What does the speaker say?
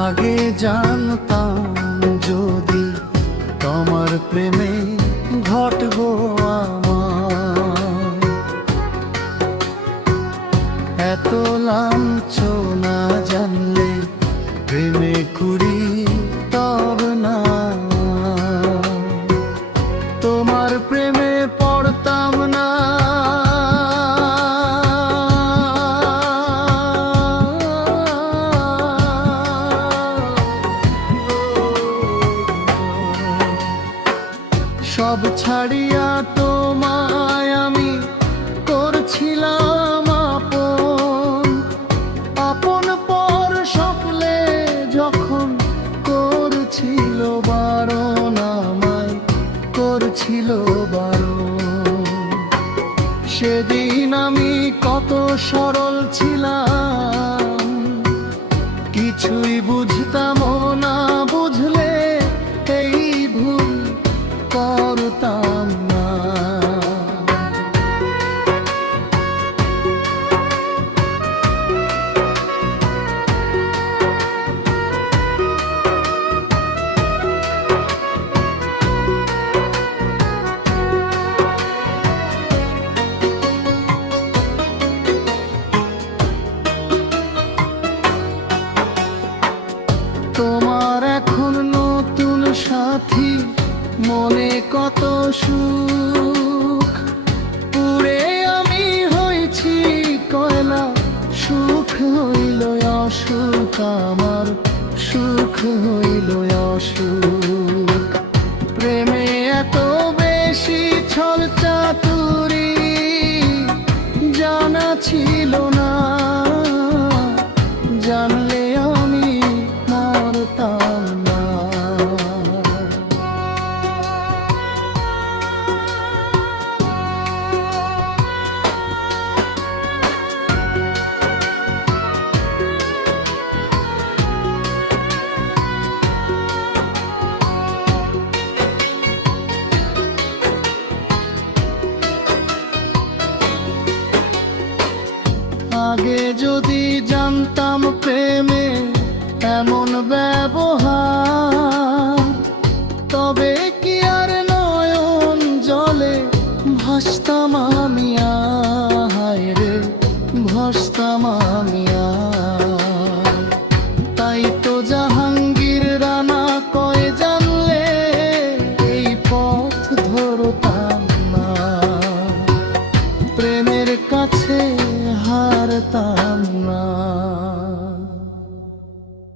আগে জানতাম যদি তোমার প্রেমে ঘটব আমার এত লাঞ্ছ সব ছাড়িয়া তোমায় আমি করছিলাম আপন। আপন পর সকলে যখন করছিল বারণ আমায়, করছিল বারণ। সেদিন আমি কত সরল ছিলাম, কিছুই বুঝতাম তোমার এখন নতুন সাথী, মনে কত সুখ? পুরে আমি হয়েছি কয়লা, সুখ হইল অসুখ, আমার সুখ হইল অসুখ। প্রেমে এত বেশি ছল চাতুরি জানা ছিল জানতাম প্রেমে এমন ব্যবহার। তবে কি আর নয়ন জলে ভাসতাম আমি, আহায় রে, ভাসতাম আমি কাছে হারতাম না।